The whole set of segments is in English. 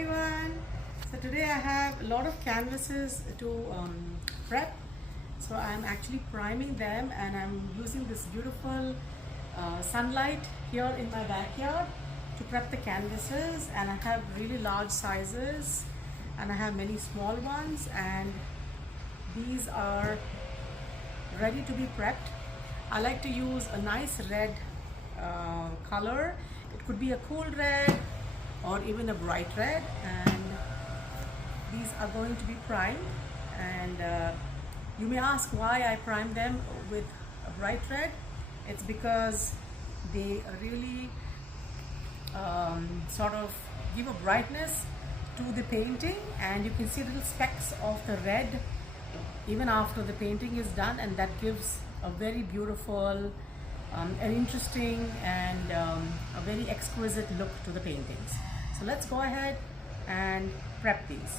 everyone. So today I have a lot of canvases to prep. So I'm actually priming them and I'm using this beautiful sunlight here in my backyard to prep the canvases, and I have really large sizes and I have many small ones, and these are ready to be prepped. I like to use a nice red color. It could be a cool red or even a bright red, and these are going to be primed. And you may ask why I prime them with a bright red. It's because they really sort of give a brightness to the painting, and you can see little specks of the red even after the painting is done, and that gives a very beautiful an interesting and a very exquisite look to the paintings. So let's go ahead and prep these.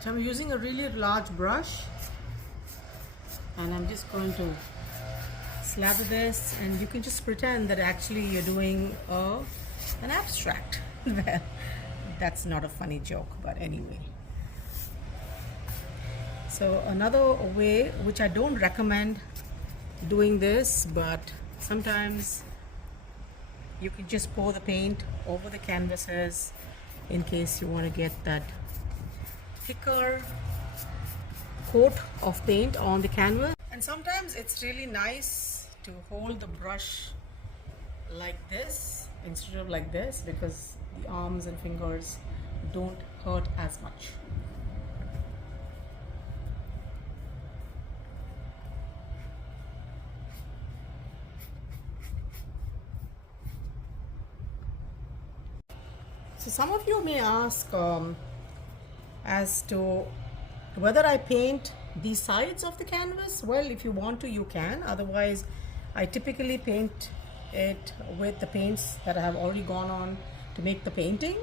So I'm using a really large brush and I'm just going to slather this, and you can just pretend that actually you're doing an abstract. Well, that's not a funny joke, but anyway. So another way, which I don't recommend doing this, but sometimes you can just pour the paint over the canvases in case you want to get that thicker coat of paint on the canvas. And sometimes it's really nice to hold the brush like this instead of like this, because the arms and fingers don't hurt as much. So some of you may ask as to whether I paint the sides of the canvas. Well, if you want to, you can. Otherwise, I typically paint it with the paints that I have already gone on to make the painting.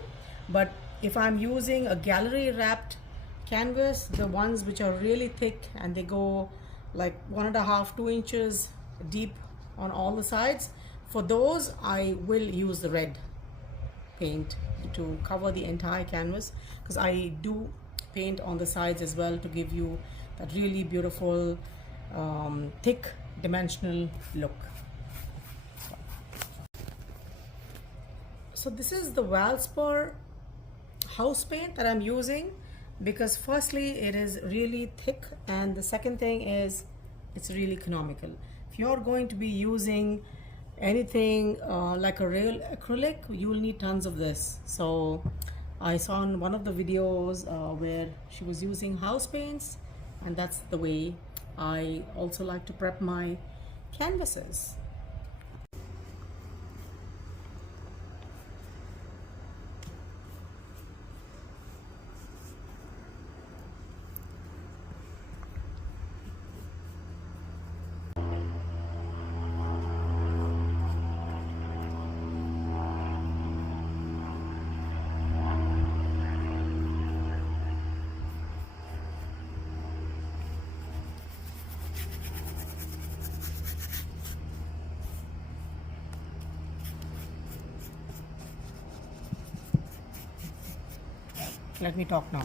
But if I'm using a gallery wrapped canvas, the ones which are really thick and they go like 1.5 to 2 inches deep on all the sides, for those I will use the red paint to cover the entire canvas, because I do paint on the sides as well to give you that really beautiful thick dimensional look. So this is the Valspar house paint that I'm using, because firstly it is really thick, and the second thing is it's really economical. If you're going to be using anything like a real acrylic, you will need tons of this. So I saw in one of the videos where she was using house paints, and that's the way I also like to prep my canvases. Let me talk now.